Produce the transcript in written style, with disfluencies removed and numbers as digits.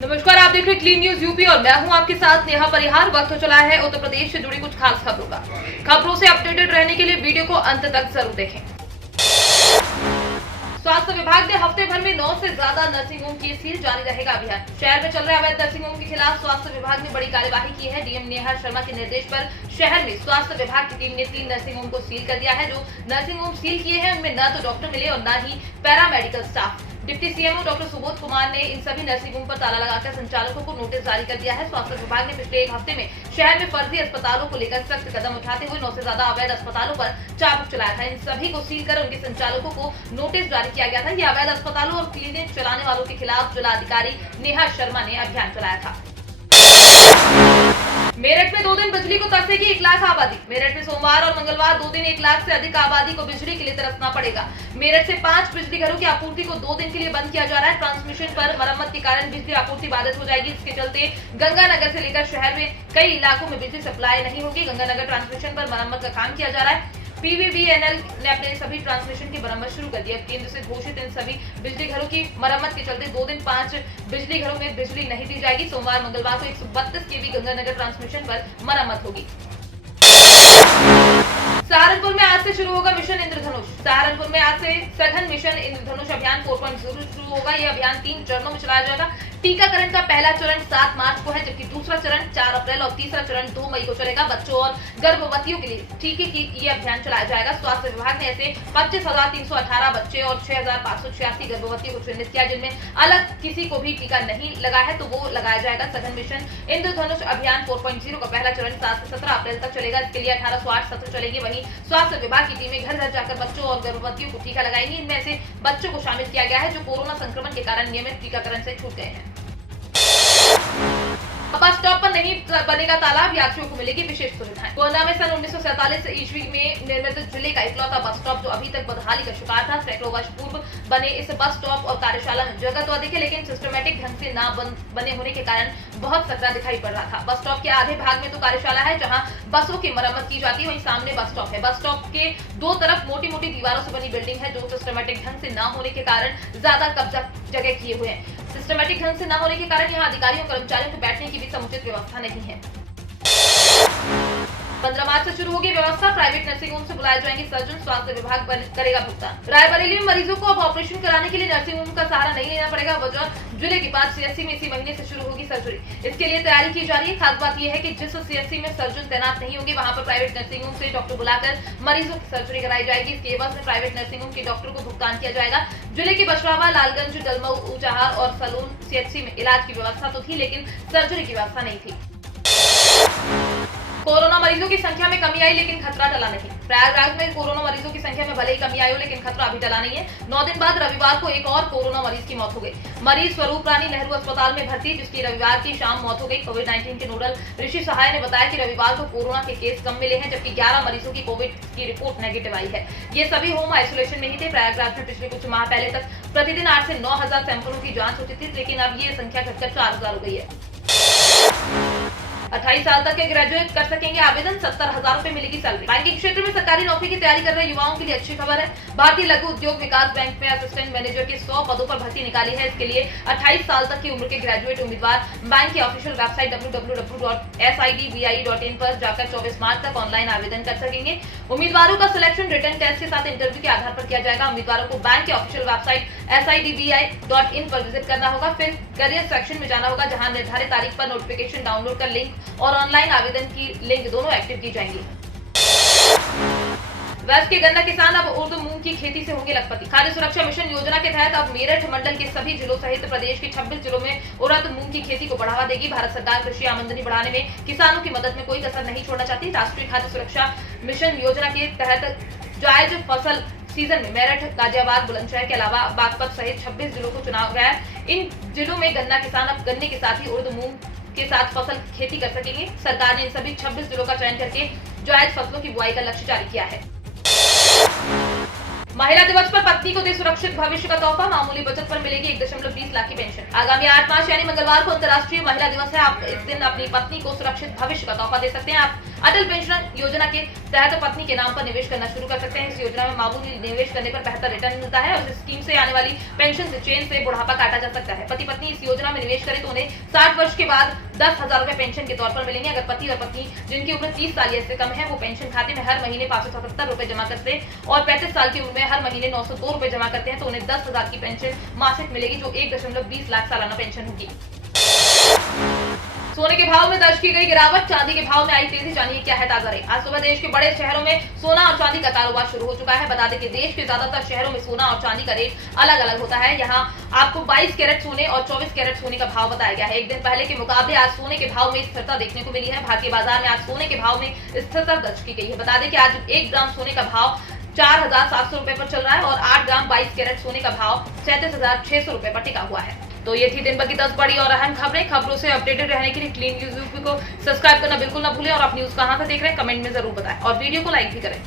नमस्कार, आप देख रहे हैं क्लीन न्यूज यूपी और मैं हूं आपके साथ नेहा परिहार। वक्त हो चला है उत्तर प्रदेश से जुड़ी कुछ खास खबरों का। खबरों से अपडेटेड रहने के लिए वीडियो को अंत तक जरूर देखें। स्वास्थ्य विभाग ने हफ्ते भर में 9 से ज्यादा नर्सिंग होम की सील जारी रहेगा अभियान। शहर में चल रहे अवैध नर्सिंग होम के खिलाफ स्वास्थ्य विभाग ने बड़ी कार्यवाही की है। डीएम नेहा शर्मा के निर्देश पर शहर में स्वास्थ्य विभाग की टीम ने 3 नर्सिंग होम को सील कर दिया है। जो नर्सिंग होम सील किए हैं उनमें न तो डॉक्टर मिले और न ही paramedical staff. Deputy CMO doctor Subodh Kumar ने इन सभी नर्सिंग होम पर ताला लगाकर संचालकों को नोटिस जारी कर दिया है। स्वास्थ्य विभाग ने पिछले एक हफ्ते में शहर में फर्जी अस्पतालों को लेकर सख्त कदम उठाते हुए 9 से ज्यादा अवैध अस्पतालों पर चाबुक चलाया था। इन सभी को सील कर उनके संचालकों को नोटिस जारी किया गया था। ये अवैध अस्पतालों और क्लिनिक चलाने वालों के खिलाफ जिलाधिकारी नेहा शर्मा ने अभियान चलाया था। मेरठ में 2 दिन बिजली को तरसेगी 1 लाख आबादी। मेरठ में सोमवार और मंगलवार 2 दिन 1 लाख से अधिक आबादी को बिजली के लिए तरसना पड़ेगा। मेरठ से 5 बिजली घरों की आपूर्ति को 2 दिन के लिए बंद किया जा रहा है। ट्रांसमिशन पर मरम्मत के कारण बिजली आपूर्ति बाधित हो जाएगी। इसके चलते गंगानगर से लेकर शहर में कई इलाकों में बिजली सप्लाई नहीं होगी। गंगानगर ट्रांसमिशन पर मरम्मत का काम किया जा रहा है। पीवीबीएनएल ने अपने सभी ट्रांसमिशन की मरम्मत शुरू कर दी है। केंद्र से घोषित इन सभी बिजली घरों की मरम्मत के चलते 2 दिन 5 बिजली घरों में बिजली नहीं दी जाएगी। सोमवार मंगलवार को 132 केवी गंगानगर ट्रांसमिशन पर मरम्मत होगी। सहारनपुर में आज से शुरू होगा मिशन इंद्रधनुष। सहारनपुर में आज से सघन मिशन इंद्रधनुष अभियान 4.0 शुरू होगा। यह अभियान 3 चरणों में चलाया जाएगा। टीकाकरण का पहला चरण 7 मार्च को है, जबकि दूसरा चरण 4 अप्रैल और तीसरा चरण 2 मई को चलेगा। बच्चों और गर्भवतियों के लिए टीके की ये अभियान चलाया जाएगा। स्वास्थ्य विभाग ने ऐसे 25,318 बच्चे और 6,586 गर्भवतियों को चिन्हित किया, जिनमें अलग किसी को भी टीका नहीं लगा है तो वो लगाया जाएगा। सघन मिशन इंद्रधनुष अभियान 4.0 का पहला चरण 7 से 17 अप्रैल तक चलेगा। इसके लिए 1808 सत्र चलेगी। वहीं स्वास्थ्य विभाग की टीमें घर घर जाकर बच्चों और गर्भवतियों को टीका लगाएंगी। इनमें से बच्चों को शामिल किया गया है जो कोरोना संक्रमण के कारण नियमित टीकाकरण से छूट गए हैं। बस स्टॉप पर नहीं बनेगा तालाब, यात्रियों को मिलेगी विशेष सुविधाएं। गोंडा में सन 1947 ईस्वी में निर्मित जिले का इकलौता बस स्टॉप जो अभी तक बदहाली का शिकार था। सैकड़ों वर्ष पूर्व बने इस बस स्टॉप और कार्यशाला में जगह तो अधिक है, लेकिन सिस्टमेटिक ढंग से ना बने होने के कारण बहुत सकरा दिखाई पड़ रहा था। बस स्टॉप के आधे भाग में तो कार्यशाला है जहाँ बसों की मरम्मत की जाती है, वहीं सामने बस स्टॉप है। बस स्टॉप के 2 तरफ मोटी मोटी दीवारों से बनी बिल्डिंग है जो सिस्टमेटिक ढंग से न होने के कारण ज्यादा कब्जा जगह किए हुए हैं। सिस्टमेटिक ढंग से न होने के कारण यहाँ अधिकारियों और कर्मचारियों को बैठने की भी समुचित व्यवस्था नहीं है। 15 मार्च से शुरू होगी व्यवस्था। प्राइवेट नर्सिंग होम से बुलाए जाएंगे सर्जन। स्वास्थ्य विभाग करेगा भुगतान। रायबरेली में मरीजों को अब ऑपरेशन कराने के लिए नर्सिंग होम का सहारा नहीं लेना पड़ेगा। वजह जिले के पास सीएससी में इसी महीने से शुरू होगी सर्जरी। इसके लिए तैयारी की जा रही है। खास बात यह है कि जिस सीएससी में सर्जन तैनात नहीं होंगे वहां पर प्राइवेट नर्सिंग होम से डॉक्टर बुलाकर मरीजों की सर्जरी कराई जाएगी। इसके एवज में प्राइवेट नर्सिंग होम के डॉक्टर को भुगतान किया जाएगा। जिले के बछवावा, लालगंज, डलमऊ, ऊंचाहार और सलून सीएचसी में इलाज की व्यवस्था तो थी, लेकिन सर्जरी की व्यवस्था नहीं थी। कोरोना मरीजों की संख्या में कमी आई, लेकिन खतरा टला नहीं। प्रयागराज में कोरोना मरीजों की संख्या में भले ही कमी आई हो, लेकिन खतरा अभी टला नहीं है। 9 दिन बाद रविवार को एक और कोरोना मरीज की मौत हो गई। मरीज स्वरूप रानी नेहरू अस्पताल में भर्ती, जिसकी रविवार की शाम मौत हो गई। कोविड-19 के नोडल ऋषि सहाय ने बताया कि रविवार को कोरोना के केस कम मिले हैं, जबकि 11 मरीजों की कोविड की रिपोर्ट नेगेटिव आई है। ये सभी होम आइसोलेशन में ही थे। प्रयागराज में पिछले कुछ माह पहले तक प्रतिदिन 8 से 9,000 सैंपलों की जाँच होती थी, लेकिन अब ये संख्या घटकर 4,000 हो गई है। 28 साल तक के ग्रेजुएट कर सकेंगे आवेदन। 70,000 रुपए मिलेगी सैलरी। बैंकिंग क्षेत्र में सरकारी नौकरी की तैयारी कर रहे युवाओं के लिए अच्छी खबर है। भारतीय लघु उद्योग विकास बैंक में असिस्टेंट मैनेजर के 100 पदों पर भर्ती निकाली है। इसके लिए 28 साल तक की उम्र के ग्रेजुएट उम्मीदवार बैंक की ऑफिशियल वेबसाइट www.sidbi.in पर जाकर 24 मार्च तक ऑनलाइन आवेदन कर सकेंगे। उम्मीदवारों का सिलेक्शन रिटन टेस्ट के साथ इंटरव्यू के आधार पर किया जाएगा। उम्मीदवारों को बैंक की ऑफिशियल वेबसाइट sidbi.in पर विजिट करना होगा। फिर करियर सेक्शन में जाना होगा, जहां निर्धारित तारीख पर नोटिफिकेशन डाउनलोड कर लिंक और ऑनलाइन आवेदन की लिंक दोनों एक्टिव की जाएंगी। वेस्ट के गन्ना किसान अब उर्द मूंग की खेती से होंगे लखपति। खाद्य सुरक्षा मिशन योजना के तहत अब मेरठ मंडल के सभी जिलों सहित प्रदेश के 26 जिलों में उर्द मूंग की खेती को बढ़ावा देगी। भारत सरकार कृषि आमदनी बढ़ाने में किसानों की मदद में कोई कसर नहीं छोड़ना चाहती। राष्ट्रीय खाद्य सुरक्षा मिशन योजना के तहत जायज फसल सीजन में मेरठ, गाजियाबाद, बुलंदशहर के अलावा बागपत सहित 26 जिलों को चुना गया है। इन जिलों में गन्ना किसान अब गन्ने के साथ ही उर्द मूंग के साथ फसल खेती कर सकेंगे। सरकार ने इन सभी 26 जिलों का चयन करके जायज फसलों की बुआई का लक्ष्य जारी किया है। महिला दिवस पर पत्नी को दे सुरक्षित भविष्य का तोहफा, मामूली बचत पर मिलेगी 1.20 लाख की पेंशन। आगामी 8 मार्च यानी मंगलवार को अंतर्राष्ट्रीय महिला दिवस है। आप इस दिन अपनी पत्नी को सुरक्षित भविष्य का तोहफा दे सकते हैं। आप अटल पेंशन योजना के तहत पत्नी के नाम पर निवेश करना शुरू कर सकते हैं। इस योजना में मामूली निवेश करने पर बेहतर रिटर्न मिलता है और इस स्कीम से आने वाली पेंशन से चेन से बुढ़ापा काटा जा सकता है। पति पत्नी इस योजना में निवेश करें तो उन्हें 60 वर्ष के बाद 10,000 रुपए पेंशन के तौर पर मिलेंगे। अगर पति और पत्नी जिनकी उम्र 30 साल या इससे कम है वो पेंशन खाते में हर महीने 577 रुपए जमा करते हैं और 35 साल की उम्र में हर महीने 902 रुपए जमा करते हैं तो उन्हें 10,000 की पेंशन मासिक मिलेगी, जो 1.20 लाख सालाना पेंशन होगी। सोने के भाव में दर्ज की गई गिरावट, चांदी के भाव में आई तेजी, जानिए क्या है ताजा रेट। आज सुबह देश के बड़े शहरों में सोना और चांदी का कारोबार शुरू हो चुका है। बता दें कि देश के ज्यादातर शहरों में सोना और चांदी का रेट अलग अलग होता है। यहाँ आपको 22 कैरेट सोने और 24 कैरेट सोने का भाव बताया गया है। एक दिन पहले के मुकाबले आज सोने के भाव में स्थिरता देखने को मिली है। भारतीय बाजार में आज सोने के भाव में स्थिरता दर्ज की गई है। बता दें कि आज 1 ग्राम सोने का भाव 4,700 रुपए पर चल रहा है और 8 ग्राम 22 कैरेट सोने का भाव 37,600 रुपए पर टिका हुआ है। तो ये थी दिन भर की 10 बड़ी और अहम खबरें। खबरों से अपडेटेड रहने के लिए क्लीन न्यूज को सब्सक्राइब करना बिल्कुल ना भूलें और आप न्यूज कहां से देख रहे हैं कमेंट में जरूर बताएं और वीडियो को लाइक भी करें।